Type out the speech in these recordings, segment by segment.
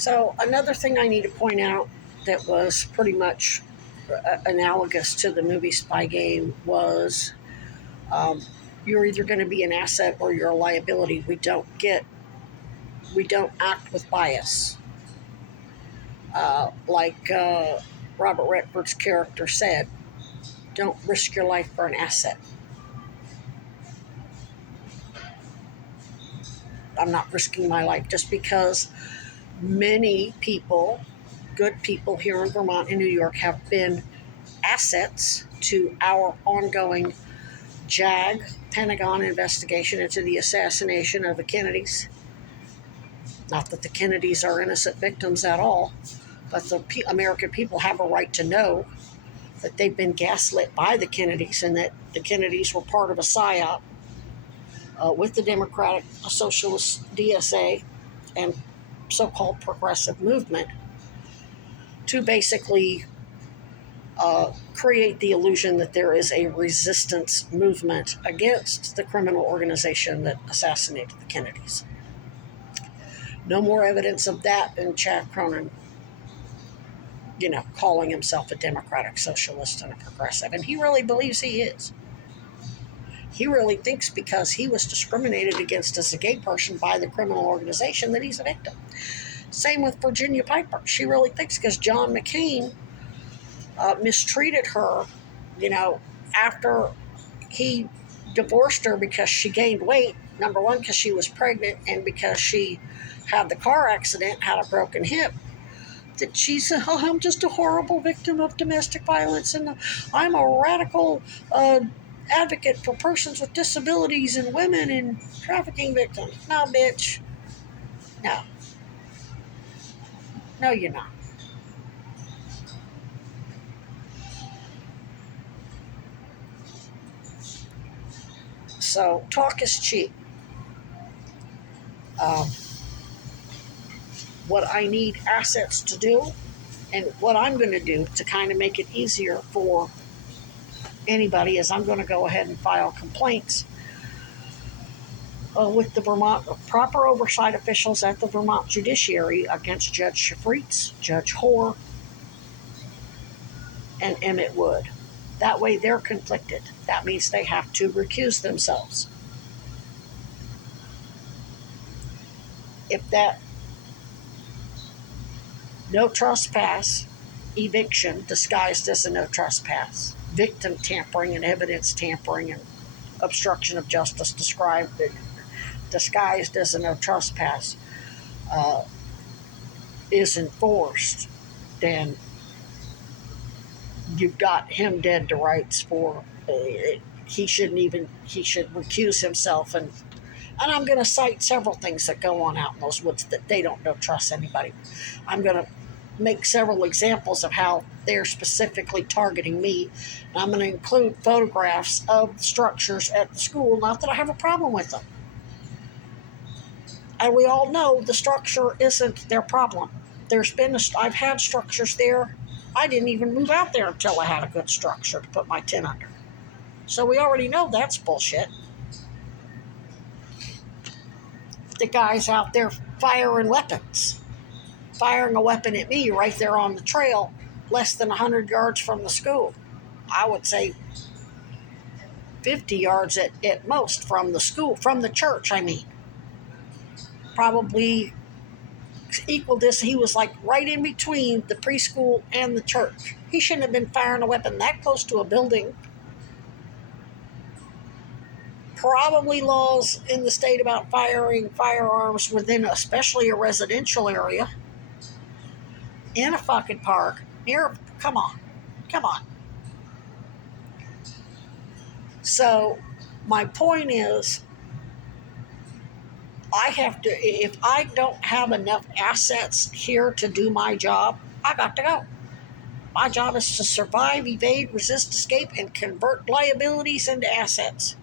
So another thing I need to point out that was pretty much analogous to the movie Spy Game was um, you're either going to be an asset or you're a liability. We don't act with bias. Like Robert Redford's character said, don't risk your life for an asset. I'm not risking my life just because many people, good people here in Vermont and New York, have been assets to our ongoing JAG Pentagon investigation into the assassination of the Kennedys. Not that the Kennedys are innocent victims at all, but the American people have a right to know that they've been gaslit by the Kennedys and that the Kennedys were part of a psyop with the Democratic Socialist DSA and so-called progressive movement to basically create the illusion that there is a resistance movement against the criminal organization that assassinated the Kennedys. No more evidence of that than Chad Cronin, calling himself a democratic socialist and a progressive. And he really believes he is. He really thinks because he was discriminated against as a gay person by the criminal organization that he's a victim. Same with Virginia Piper. She really thinks because John McCain mistreated her, after he divorced her because she gained weight, number one, because she was pregnant, and because she had the car accident, had a broken hip, that she said, oh, I'm just a horrible victim of domestic violence, and I'm a radical advocate for persons with disabilities and women and trafficking victims. No, bitch. No. No, you're not. So, talk is cheap. Um, what I need assets to do and what I'm going to do to kind of make it easier for anybody is I'm going to go ahead and file complaints with the Vermont proper oversight officials at the Vermont Judiciary against Judge Shafritz, Judge Hoare, and Emmett Wood. That way they're conflicted. That means they have to recuse themselves. If that no trespass eviction disguised as a no trespass, victim tampering and evidence tampering and obstruction of justice disguised as a no trespass is enforced, then you've got him dead to rights for he should recuse himself. And I'm going to cite several things that go on out in those woods that they don't trust anybody. I'm going to make several examples of how they're specifically targeting me. And I'm going to include photographs of the structures at the school. Not that I have a problem with them. And we all know the structure isn't their problem. I've had structures there. I didn't even move out there until I had a good structure to put my tent under. So we already know that's bullshit. The guy's out there firing a weapon at me right there on the trail, less than 100 yards from the school. I would say 50 yards at most from the school, from the church, I mean. Probably equal this. He was like right in between the preschool and the church. He shouldn't have been firing a weapon that close to a building. Probably laws in the state about firing firearms within especially a residential area in a fucking park. Come on. So my point is, if I don't have enough assets here to do my job, I got to go. My job is to survive, evade, resist, escape, and convert liabilities into assets.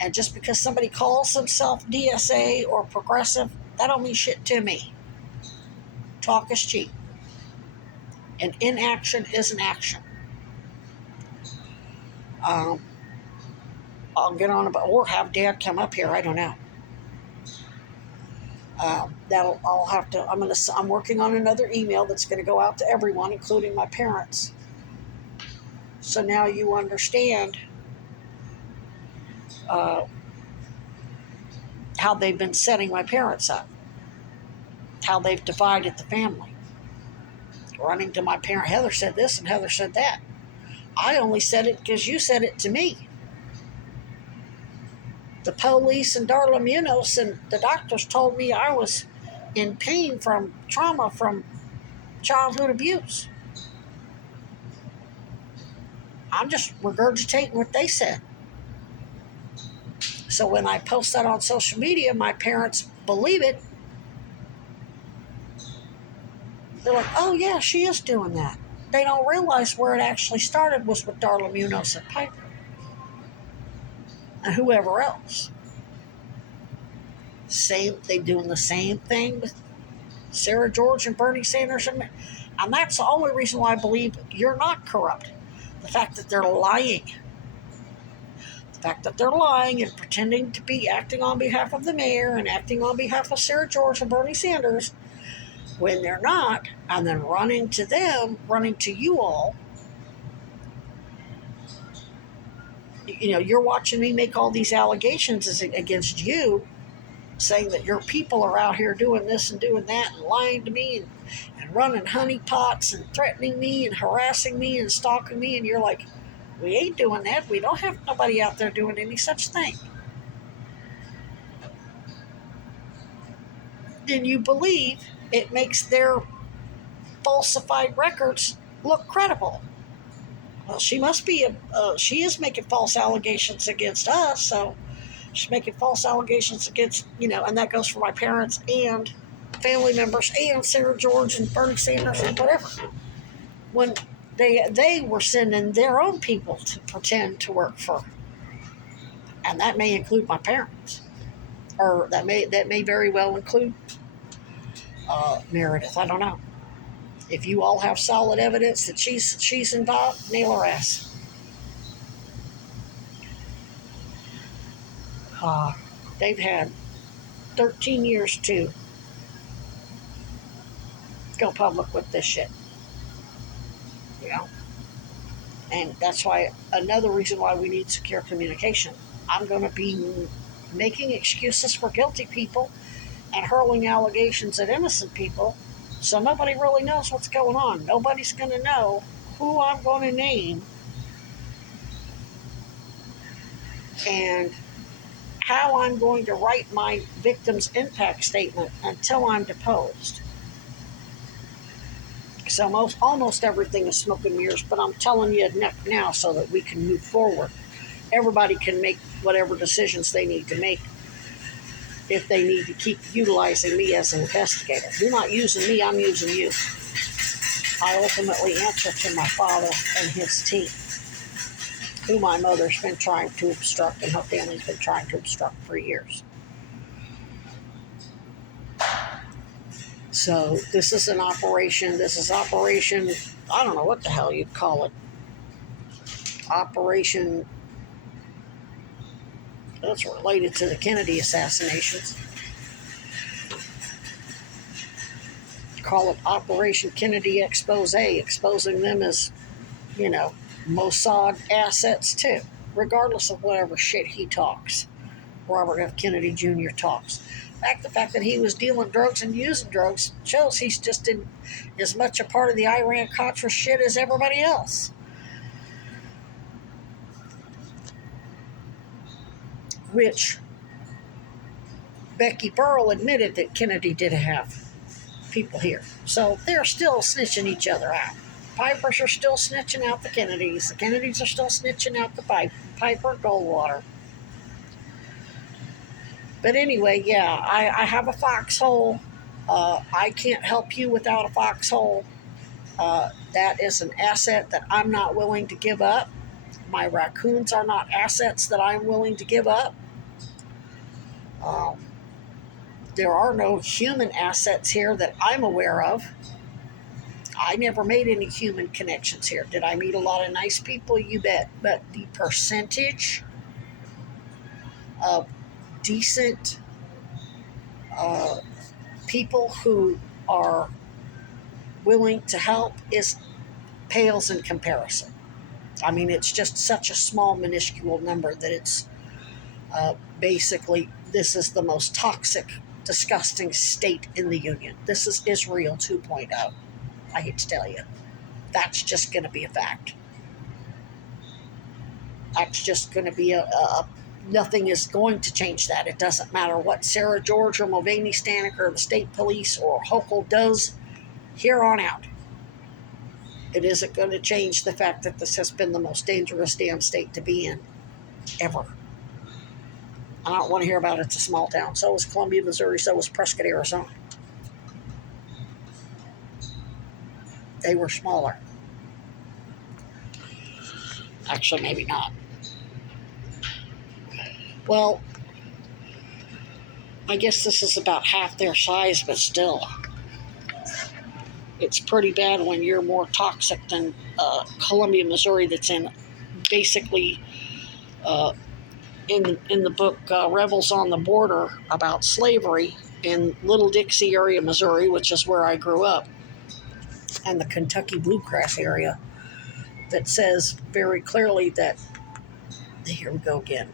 And just because somebody calls themselves DSA or progressive, that don't mean shit to me. Talk is cheap. And inaction is an action. I'll get on about, or have Dad come up here, I don't know. I'll have to. I'm working on another email that's going to go out to everyone, including my parents. So now you understand uh, how they've been setting my parents up, how they've divided the family. Running to my parent, Heather said this and Heather said that. I only said it because you said it to me. The police and Darla Munoz and the doctors told me I was in pain from trauma from childhood abuse. I'm just regurgitating what they said. So when I post that on social media, my parents believe it. They're like, oh yeah, she is doing that. They don't realize where it actually started was with Darla Munoz and Piper and whoever else. They doing the same thing with Sarah George and Bernie Sanders, and that's the only reason why I believe you're not corrupt. The fact that they're lying, and pretending to be acting on behalf of the mayor and acting on behalf of Sarah George and Bernie Sanders when they're not, and then running to you all. You're watching me make all these allegations against you, saying that your people are out here doing this and doing that and lying to me and running honeypots and threatening me and harassing me and stalking me, and you're like, we ain't doing that. We don't have nobody out there doing any such thing. Then you believe it makes their falsified records look credible. Well, she must be she is making false allegations against us, so she's making false allegations against, and that goes for my parents and family members and Sarah George and Bernie Sanders and whatever. When they were sending their own people to pretend to work for, and that may include my parents, or that may very well include Meredith. I don't know. If you all have solid evidence that she's involved, nail her ass. They've had 13 years to go public with this shit. And that's why another reason why we need secure communication. I'm going to be making excuses for guilty people and hurling allegations at innocent people, so nobody really knows what's going on. Nobody's going to know who I'm going to name and how I'm going to write my victim's impact statement until I'm deposed. So almost everything is smoke and mirrors, but I'm telling you now so that we can move forward. Everybody can make whatever decisions they need to make if they need to keep utilizing me as an investigator. You're not using me, I'm using you. I ultimately answer to my father and his team, who my mother's been trying to obstruct and her family's been trying to obstruct for years. So this is operation, I don't know what the hell you'd call it. Operation, that's related to the Kennedy assassinations. Call it Operation Kennedy Expose, exposing them as, Mossad assets too, regardless of whatever shit he talks. Robert F. Kennedy Jr. talks. The fact that he was dealing drugs and using drugs shows he's just as much a part of the Iran-Contra shit as everybody else. Which Becky Burrell admitted that Kennedy did have people here. So they're still snitching each other out. Pipers are still snitching out the Kennedys. The Kennedys are still snitching out the Piper Goldwater. But anyway, yeah, I have a foxhole. I can't help you without a foxhole. That is an asset that I'm not willing to give up. My raccoons are not assets that I'm willing to give up. There are no human assets here that I'm aware of. I never made any human connections here. Did I meet a lot of nice people? You bet. But the percentage of decent people who are willing to help pales in comparison. I mean, it's just such a small, minuscule number that it's basically, this is the most toxic, disgusting state in the Union. This is Israel 2.0. I hate to tell you. That's just going to be a fact. That's just going to be nothing is going to change that. It doesn't matter what Sarah George or Mulvaney Stanek or the state police or Hochul does here on out. It isn't going to change the fact that this has been the most dangerous damn state to be in ever. I don't want to hear about it. It's a small town. So was Columbia, Missouri. So was Prescott, Arizona. They were smaller. Actually, maybe not. Well, I guess this is about half their size, but still. It's pretty bad when you're more toxic than Columbia, Missouri, that's in basically in the book Rebels on the Border about slavery in Little Dixie area, Missouri, which is where I grew up, and the Kentucky Bluegrass area, that says very clearly that, here we go again,